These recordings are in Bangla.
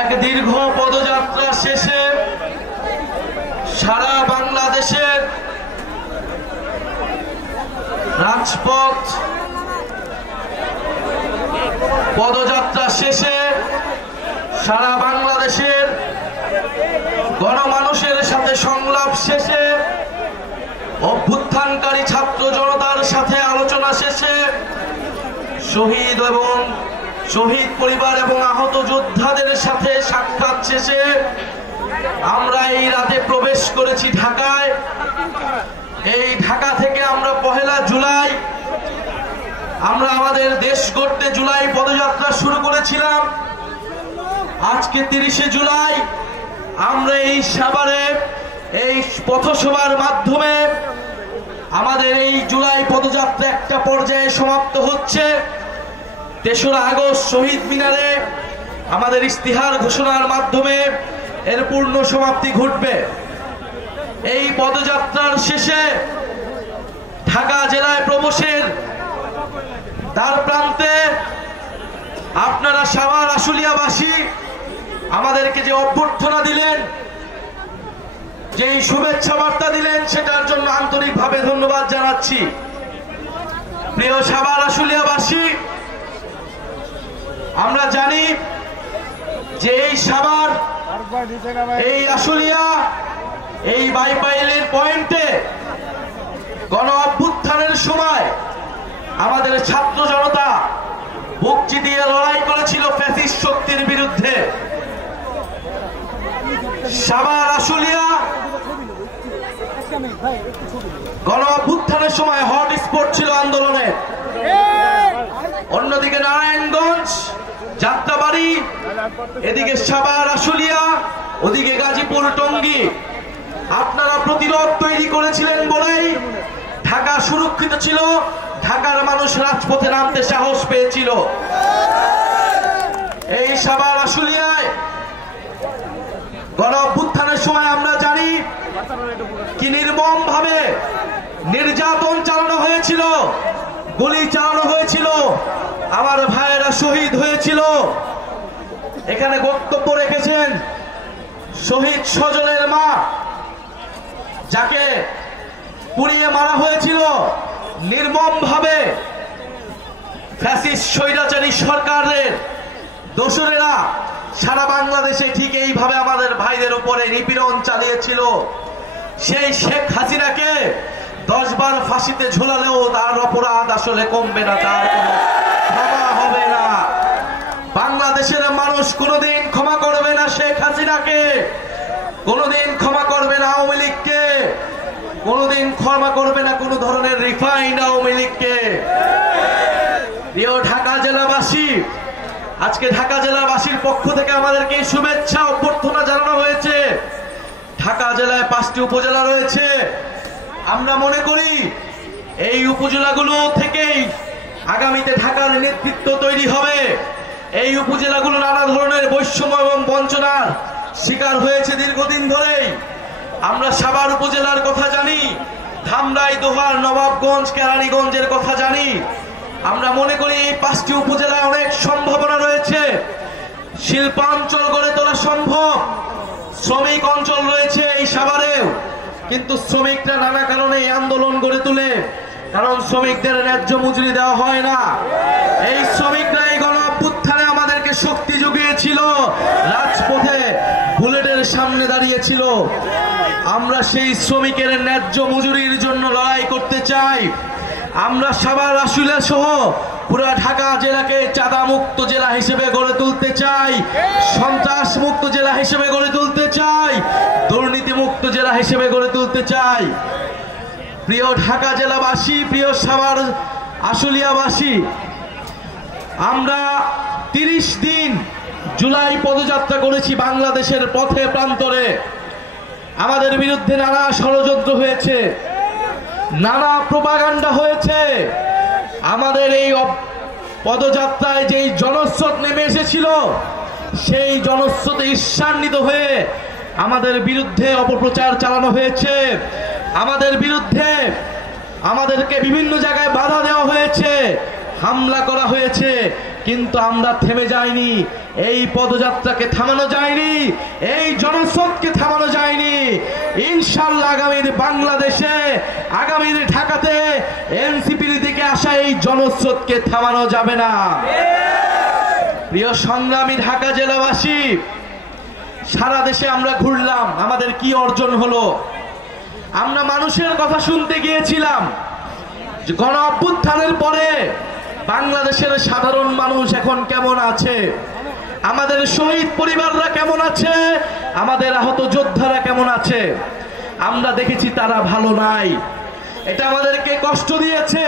এক দীর্ঘ পদযাত্রা শেষে সারা বাংলাদেশের রাজপথ পদযাত্রা শেষে সারা বাংলাদেশের গণমানুষের সাথে সংলাপ শেষে অভ্যুত্থানকারী ছাত্র জনতার সাথে আলোচনা শেষে শহীদ পরিবার এবং আহত যোদ্ধাদের সাথে সাক্ষাৎ শেষে আমরা এই রাতে প্রবেশ করেছি ঢাকায়। এই ঢাকা থেকে আমরা 1 জুলাই আমরা আমাদের দেশ গড়তে জুলাই পদযাত্রা শুরু করেছিলাম। আজকে 30 জুলাই আমরা এই সাভারে এই পথসভার মাধ্যমে আমাদের এই জুলাই পদযাত্রা একটা পর্যায়ে সমাপ্ত হচ্ছে। 3রা আগস্ট শহীদ মিনারে আমাদের ইস্তিহার ঘোষণার মাধ্যমে এর পূর্ণ সমাপ্তি ঘটবে। এই পদযাত্রার শেষে ঢাকা জেলায় প্রবেশের দ্বার প্রান্তে আপনারা সাভার আশুলিয়াবাসী আমাদেরকে যে অভ্যর্থনা দিলেন, যেই শুভেচ্ছা বার্তা দিলেন, সেটার জন্য আন্তরিকভাবে ধন্যবাদ জানাচ্ছি। প্রিয় সাভার আশুলিয়াবাসী, আমরা জানি যে এই সাভার, এই আশুলিয়া, এই বাইপাইলের পয়েন্টে গণ অভ্যুত্থানের সময় আমাদের ছাত্র জনতা বুক চিতিয়ে লড়াই করেছিল ফ্যাসিস্ট শক্তির বিরুদ্ধে। সাভার আশুলিয়া গণ অভ্যুত্থানের সময় হট স্পট ছিল আন্দোলনে। অন্যদিকে নারায়ণগঞ্জ, যাত্রাবাড়ি, এদিকে সাভার আশুলিয়া, ওদিকে গাজীপুর, টঙ্গী, আপনারা প্রতিরোধ তৈরি করেছিলেন বলেই ঢাকা সুরক্ষিত ছিল, ঢাকার মানুষ রাজপথে নামতে সাহস পেয়েছিল। এই সাভার আশুলিয়ায় গণ অভ্যুত্থানের সময় আমরা জানি কি নির্মম ভাবে নির্যাতন চালানো হয়েছিল, গুলি চালানো হয়েছিল, আমার ভাইয়েরা শহীদ হয়েছিল। এখানে বক্তব্য রেখেছেন শহীদ স্বজনের মা, যাকে পুড়িয়ে মারা হয়েছিল নির্মম ভাবে ফ্যাসিস্ট স্বৈরাচারী সরকারের দোসরেরা। সারা বাংলাদেশে ঠিক এইভাবে আমাদের ভাইদের উপরে নিপীড়ন চালিয়েছিল। সেই শেখ হাসিনাকে 10 বার ফাঁসিতে ঝোলালেও তার অপরাধ আসলে কমবে না, তার কোনো ক্ষমা হবে না। বাংলাদেশের মানুষ কোনোদিন ক্ষমা করবে না শেখ হাসিনাকে, কোনোদিন ক্ষমা করবে না আওয়ামী লীগকে, কোনোদিন ক্ষমা করবে না কোনো ধরনের রিফাইন্ড আওয়ামী লীগকে। প্রিয় ঢাকা জেলাবাসী, আজকে ঢাকা জেলাবাসীর পক্ষ থেকে আমাদেরকে শুভেচ্ছা অভ্যর্থনা জানানো হয়েছে। ঢাকা জেলায় 5টি উপজেলা রয়েছে। আমরা মনে করি এই উপজেলাগুলো থেকেই আগামীতে ঢাকার নেতৃত্ব তৈরি হবে। এই উপজেলাগুলো নানা ধরনের বৈষম্য এবং বঞ্চনার শিকার হয়েছে দীর্ঘদিন ধরেই। আমরা সাভার উপজেলার কথা জানি, ধামরাই, দোহার, নবাবগঞ্জ, কেরানীগঞ্জের কথা জানি। আমরা মনে করি এই 5টি উপজেলায় অনেক সম্ভাবনা রয়েছে, শিল্পাঞ্চল গড়ে তোলা সম্ভব, শ্রমিক অঞ্চল রয়েছে এই সাভারেও। কিন্তু শ্রমিকরা নানা কারণে এই আন্দোলন গড়ে তোলে, কারণ শ্রমিকদের ন্যায্য মজুরি দেওয়া হয় না। এই শ্রমিকরা এই গণ অভ্যুত্থানে আমাদেরকে শক্তি জুগিয়েছিল, রাজপথে বুলেটের সামনে দাঁড়িয়েছিল। আমরা সেই শ্রমিকের ন্যায্য মজুরির জন্য লড়াই করতে চাই। আমরা সাভার আশুলিয়া সহ পুরো ঢাকা জেলাকে চাঁদা মুক্ত জেলা হিসেবে গড়ে তুলতে চাই, সন্ত্রাস মুক্ত জেলা হিসেবে গড়ে তুলতে চাই, দুর্নীতি মুক্ত জেলা হিসেবে গড়ে তুলতে চাই। প্রিয় ঢাকা জেলাবাসী, প্রিয় সাভার আশুলিয়াবাসী, আমরা 30 দিন জুলাই পদযাত্রা করেছি বাংলাদেশের পথে প্রান্তরে। আমাদের বিরুদ্ধে নানা ষড়যন্ত্র হয়েছে, নানা প্রোপাগান্ডা হয়েছে। আমাদের এই পদযাত্রায় যেই জনস্রোত নেমে এসেছিল, সেই জনস্রোতে ঈর্ষান্বিত হয়ে আমাদের বিরুদ্ধে অপপ্রচার চালানো হয়েছে। আমাদের বিরুদ্ধে আমাদেরকে বিভিন্ন জায়গায় বাধা দেওয়া হয়েছে, হামলা করা হয়েছে। কিন্তু আমরা থেমে যাইনি। এই পদযাত্রাকে থামানো যায়নি, এই জনস্রোতকে থামানো যায়নি। ইনশাআল্লাহ আগামীর বাংলাদেশে, আগামীর ঢাকাতে এনসিপির দিকে আসা এই জনস্রোতকে থামানো যাবে না। প্রিয় সংগ্রামী ঢাকা জেলাবাসী, সারা দেশে আমরা ঘুরলাম, আমাদের কি অর্জন হলো? আমরা মানুষের কথা শুনতে গিয়েছিলাম। গণ অভ্যুত্থানের পরে বাংলাদেশের সাধারণ মানুষ এখন কেমন আছে, আমাদের শহীদ পরিবাররা কেমন আছে, আমাদের আহত যোদ্ধারা কেমন আছে, আমরা দেখেছি তারা ভালো নাই। এটা আমাদেরকে কষ্ট দিয়েছে,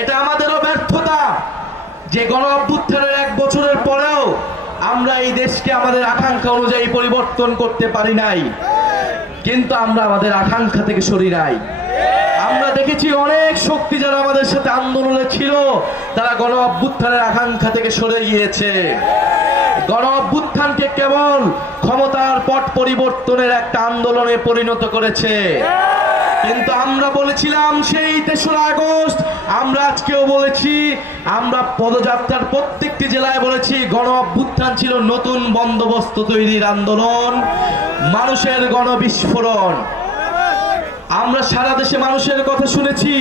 এটা আমাদেরও ব্যর্থতা যে গণ অভ্যুত্থানের 1 বছরের পরেও আমরা এই দেশকে আমাদের আকাঙ্ক্ষা অনুযায়ী পরিবর্তন করতে পারি নাই। কিন্তু আমরা আমাদের আকাঙ্ক্ষা থেকে সরি নাই। আমরা দেখেছি অনেক শক্তি যারা আমাদের সাথে আন্দোলনে ছিল, তারা গণ অভ্যুত্থানের আকাঙ্ক্ষা থেকে সরে গিয়েছে। গণ অভ্যুত্থানকে কেবল ক্ষমতার পট পরিবর্তনের একটা আন্দোলনে পরিণত করেছে। কিন্তু আমরা বলেছিলাম সেই 3রা আগস্ট, আমরা আজকেও বলেছি, আমরা পদযাত্রার প্রত্যেকটি জেলায় বলেছি, গণ অভ্যুত্থান ছিল নতুন বন্দোবস্ত তৈরির আন্দোলন, মানুষের গণবিস্ফোরণ। আমরা সারা দেশে মানুষের কথা শুনেছি।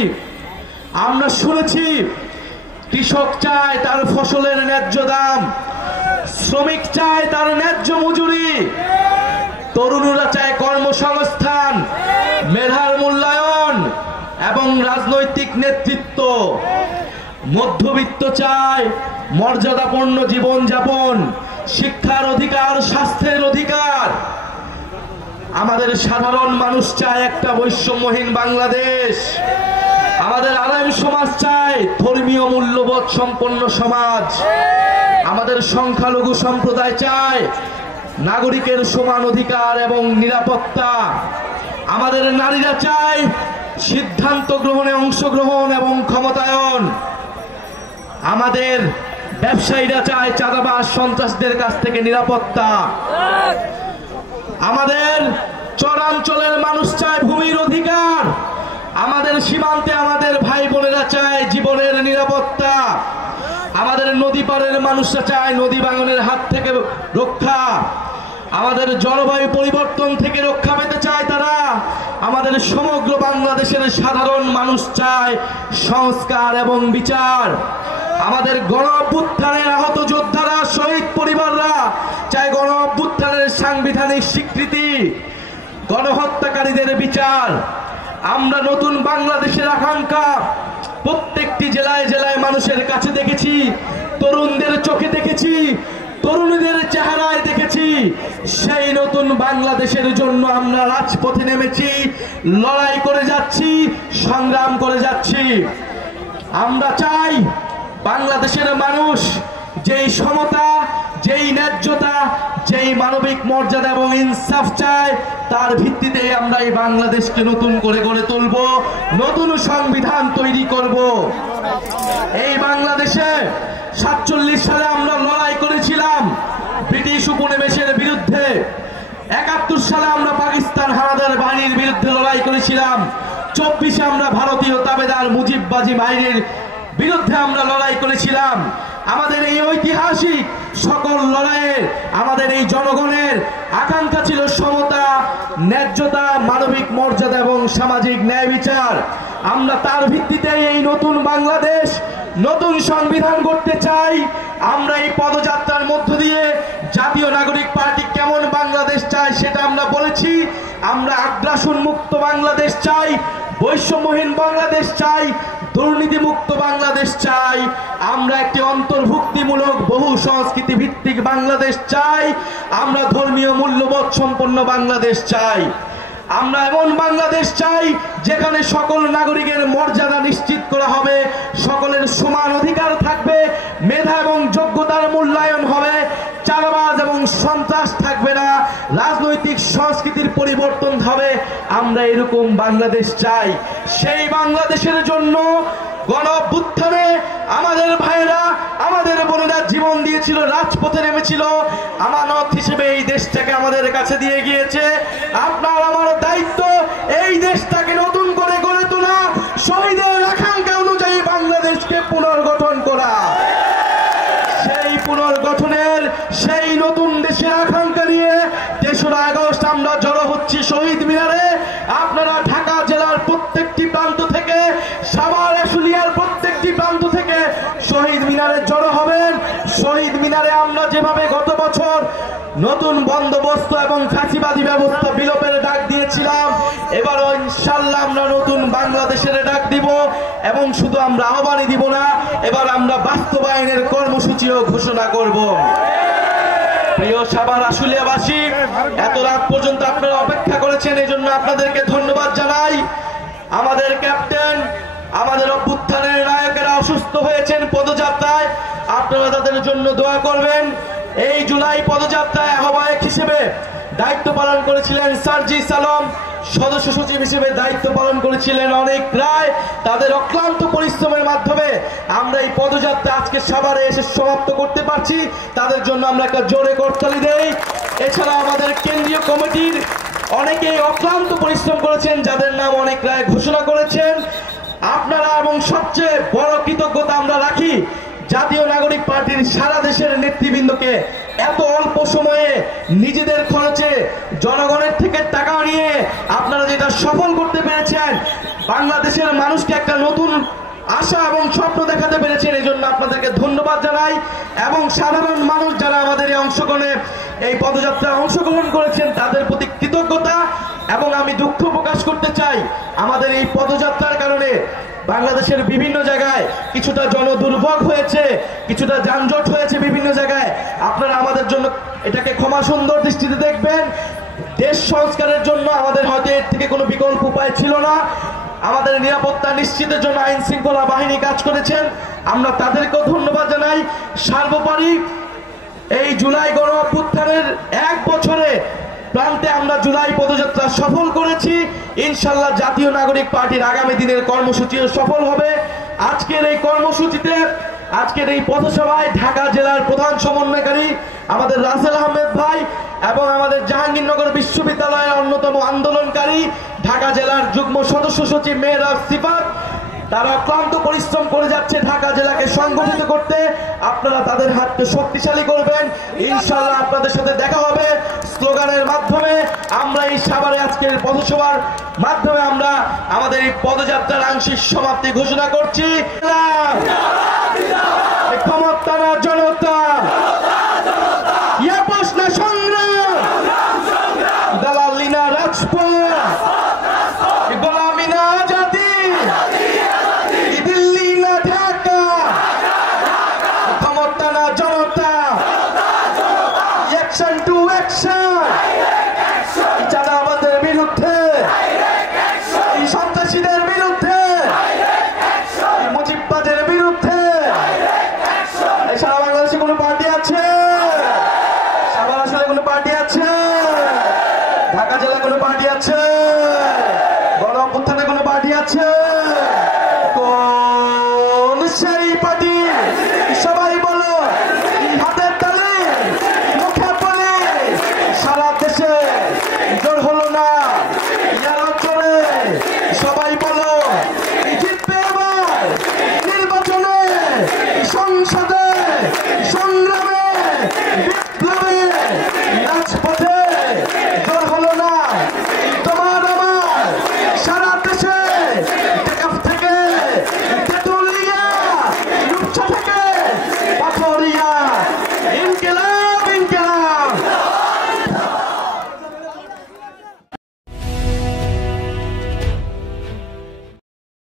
আমরা শুনেছি কৃষক চায় তার ফসলের ন্যায্য দাম, শ্রমিক চায় তার ন্যায্য মজুরি, তরুণরা চায় কর্মসংস্থান, মেধার মূল্যায়ন এবং রাজনৈতিক নেতৃত্ব, মধ্যবিত্ত চায় মর্যাদাপূর্ণ জীবনযাপন, শিক্ষার অধিকার, স্বাস্থ্যের অধিকার। আমাদের সাধারণ মানুষ চায় একটা বৈষম্যহীন বাংলাদেশ। আমাদের আলেম সমাজ চায় ধর্মীয় মূল্যবোধ সম্পন্ন সমাজ। আমাদের সংখ্যালঘু সম্প্রদায় চায় নাগরিকের সমান অধিকার এবং নিরাপত্তা। আমাদের নারীরা চায় সিদ্ধান্ত গ্রহণে অংশগ্রহণ এবং ক্ষমতায়ন। আমাদের ব্যবসায়ীরা চায় চাঁদাবাজ সন্ত্রাসীদের কাছ থেকে নিরাপত্তা। আমাদের চরাঞ্চলের মানুষ চায় ভূমির অধিকার। আমাদের সীমান্তে আমাদের ভাই বোনেরা চায় জীবনের নিরাপত্তা। আমাদের নদী পাড়ের মানুষরা চায় নদী ভাঙনের হাত থেকে রক্ষা। আমাদের জলবায়ু পরিবর্তন থেকে রক্ষা পেতে চায় তারা। আমাদের সমগ্র বাংলাদেশের সাধারণ মানুষ চায় সংস্কার এবং বিচার। আমাদের গণ অভ্যুত্থানের আহত যোদ্ধারা, শহীদ পরিবাররা চায় গণ অভ্যুত্থানের সাংবিধানিক স্বীকৃতি, গণহত্যাকারীদের বিচার। আমরা নতুন বাংলাদেশের আকাঙ্ক্ষা প্রত্যেকটি জেলায় জেলায় মানুষের কাছে দেখেছি, তরুণদের চোখে দেখেছি, তরুণীদের চেহারায় দেখেছি। সেই নতুন বাংলাদেশের জন্য আমরা রাজপথে নেমেছি, লড়াই করে যাচ্ছি, সংগ্রাম করে যাচ্ছি। আমরা চাই বাংলাদেশের মানুষ যেই সমতা, যেই ন্যায্যতা, যেই মানবিক মর্যাদা এবং ইনসাফ চায়, তার ভিত্তিতে আমরা এই বাংলাদেশকে নতুন করে গড়ে তুলব, নতুন সংবিধান তৈরি করব। এই বাংলাদেশে 47 সালে আমরা লড়াই করেছিলাম ব্রিটিশ উপনিবেশের বিরুদ্ধে। 71 সালে আমরা পাকিস্তান হানাদার বাহিনীর বিরুদ্ধে লড়াই করেছিলাম। 24-এ আমরা ভারতীয় তাবেদার মুজিববাজি বাহিনীর বিরুদ্ধে আমরা লড়াই করেছিলাম। আমাদের এই ঐতিহাসিক সকল লড়াইয়ে আমাদের এই জনগণের আকাঙ্ক্ষা ছিল সমতা, ন্যায্যতা, মানবিক মর্যাদা এবং সামাজিক ন্যায় বিচার। আমরা তার ভিত্তিতে এই নতুন বাংলাদেশ, নতুন সংবিধান গড়তে চাই। আমরা এই পদযাত্রার মধ্য দিয়ে জাতীয় নাগরিক পার্টি কেমন বাংলাদেশ চাই সেটা আমরা বলেছি। আমরা আগ্রাসন মুক্ত বাংলাদেশ চাই, বৈষম্যহীন বাংলাদেশ চাই, দুর্নীতিমুক্ত বাংলাদেশ চাই। আমরা একটি অন্তর্ভুক্তিমূলক বহু সংস্কৃতি ভিত্তিক বাংলাদেশ চাই। আমরা ধর্মীয় মূল্যবোধ সম্পন্ন বাংলাদেশ চাই। আমরা এমন বাংলাদেশ চাই যেখানে সকল নাগরিকের মর্যাদা নিশ্চিত করা হবে, সকলের সমান অধিকার থাকবে, মেধা এবং যোগ্যতার মূল্যায়ন হবে, চাঁদাবাজ এবং সন্ত্রাস থাকবে না, রাজনৈতিক সংস্কৃতির পরিবর্তন হবে। আমরা এরকম বাংলাদেশ চাই। সেই বাংলাদেশের জন্য গণ অভ্যুত্থানে আমাদের ভাইয়েরা, আমাদের বোনেরা জীবন দিয়েছিল, রাজপথে নেমেছিল, আমানত হিসেবে এই দেশটাকে আমাদের কাছে দিয়ে গিয়েছে। আপনার আমার দায়িত্ব এই দেশটাকে নতুন করে গড়ে তোলা, শহীদের আকাঙ্ক্ষা অনুযায়ী বাংলাদেশকে পুনর্গঠন করা। নতুন দেশের আকাঙ্ক্ষা নিয়ে ৩রা আগস্ট আমরা জড়ো হচ্ছি শহীদ মিনারে। আপনারা ঢাকা জেলার প্রত্যেকটি প্রান্ত থেকে, সাভার আশুলিয়ার প্রত্যেকটি প্রান্ত থেকে শহীদ মিনারে জড়ো হবেন। শহীদ মিনারে আমরা যেভাবে গত বছর নতুন বন্দোবস্ত এবং ফাঁসিবাদী ব্যবস্থা বিলোপের ডাক দিয়েছিলাম, এবারও ইনশাল্লাহ আমরা নতুন বাংলাদেশের ডাক দিব। এবং শুধু আমরা আহ্বানই দিব না, এবার আমরা বাস্তবায়নের কর্মসূচিও ঘোষণা করব। প্রিয় সাভার আশুলিয়াবাসী, এত রাত পর্যন্ত আপনারা অপেক্ষা করেছেন, এই জন্য আপনাদেরকে ধন্যবাদ জানাই। আমাদের ক্যাপ্টেন, আমাদের অভ্যুত্থানের নায়কেরা অসুস্থ হয়েছেন পদযাত্রায়, আপনারা তাদের জন্য দোয়া করবেন। এই জুলাই পদযাত্রায় আহ্বায়ক হিসেবে দায়িত্ব পালন করেছিলেন সার্জিস আলম, সদস্য সচিব হিসেবে দায়িত্ব পালন করেছিলেন অনেক রায়। তাদের অক্লান্ত পরিশ্রমের মাধ্যমে আমরা এই পদযাত্রা আজকে সাভারে এসে সমাপ্ত করতে পারছি, তাদের জন্য আমরা একটা জোরে করতালি দেই। এছাড়া আমাদের কেন্দ্রীয় কমিটির অনেকেই অক্লান্ত পরিশ্রম করেছেন, যাদের নাম অনেক রায় ঘোষণা করেছেন আপনারা। এবং সবচেয়ে বড় কৃতজ্ঞতা আমরা রাখি জাতীয় নাগরিক পার্টির সারা দেশের নেতৃবৃন্দকে, এত অল্প সময়ে নিজেদের খরচে জনগণের থেকে টাকা নিয়ে আপনারা যেটা সফল করতে পেরেছেন, বাংলাদেশের মানুষকে একটা নতুন আশা এবং স্বপ্ন দেখাতে পেরেছেন, এই জন্য আপনাদেরকে ধন্যবাদ জানাই। এবং সাধারণ মানুষ যারা আমাদের এই অংশগ্রহণে এই পদযাত্রায় অংশগ্রহণ করেছেন তাদের প্রতি কৃতজ্ঞতা। এবং আমি দুঃখ প্রকাশ করতে চাই, আমাদের এই পদযাত্রার কারণে বাংলাদেশের বিভিন্ন জায়গায় কিছুটা জনদুর্ভোগ হয়েছে, কিছুটা যানজট হয়েছে বিভিন্ন জায়গায়। আপনারা আমাদের জন্য এটাকে ক্ষমা সুন্দর দৃষ্টিতে দেখবেন। দেশ সংস্কারের জন্য আমাদের হয়তো এর থেকে কোনো বিকল্প উপায় ছিল না। আমাদের নিরাপত্তা নিশ্চিতের জন্য আইন শৃঙ্খলা বাহিনী কাজ করেছেন, আমরা তাদেরকেও ধন্যবাদ জানাই। সর্বোপরি এই জুলাই গণ অভ্যুত্থানের 1 বছরে প্রান্তে আমরা জুলাই পদযাত্রা সফল করেছি। ইনশাল্লাহ জাতীয় নাগরিক পার্টির আগামী দিনের কর্মসূচিও সফল হবে। আজকের এই কর্মসূচিতে, আজকের এই পথসভায় ঢাকা জেলার প্রধান সমন্বয়কারী আমাদের রাসেল আহমেদ ভাই এবং আমাদের জাহাঙ্গীরনগর বিশ্ববিদ্যালয়ের অন্যতম আন্দোলনকারী ঢাকা জেলার যুগ্ম সদস্য সচিব মেহরাব সিফাত, তারা অক্লান্ত পরিশ্রম করে যাচ্ছে ঢাকা জেলাকে সংগঠিত করতে। আপনারা তাদের হাতকে শক্তিশালী করবেন, ইনশাআল্লাহ আপনাদের সাথে দেখা হবে। স্লোগানের মাধ্যমে আমরা এই সাভারে আজকের পথসভার মাধ্যমে আমরা আমাদের এই পদযাত্রার আংশিক সমাপ্তি ঘোষণা করছি। ক্ষমতা না জনতা, প্রশ্ন সংগ্রাম, দালালি না রাজপথ, গোলামি না আজাদি, দিল্লি না ঢাকা, ক্ষমতা না জনতা, অ্যাকশন টু অ্যাকশন, যারা আমাদের বিরুদ্ধে, এই সন্ত্রাসীদের বিরুদ্ধে, এই মুজিববাদের বিরুদ্ধে। সারা বাংলাদেশে কোনো পার্টি আছে? সাভার আসলে কোনো পার্টি আছে? ঢাকা জেলা কোনো পার্টি আছে? গণ অভ্যুত্থানে কোনো পার্টি আছে?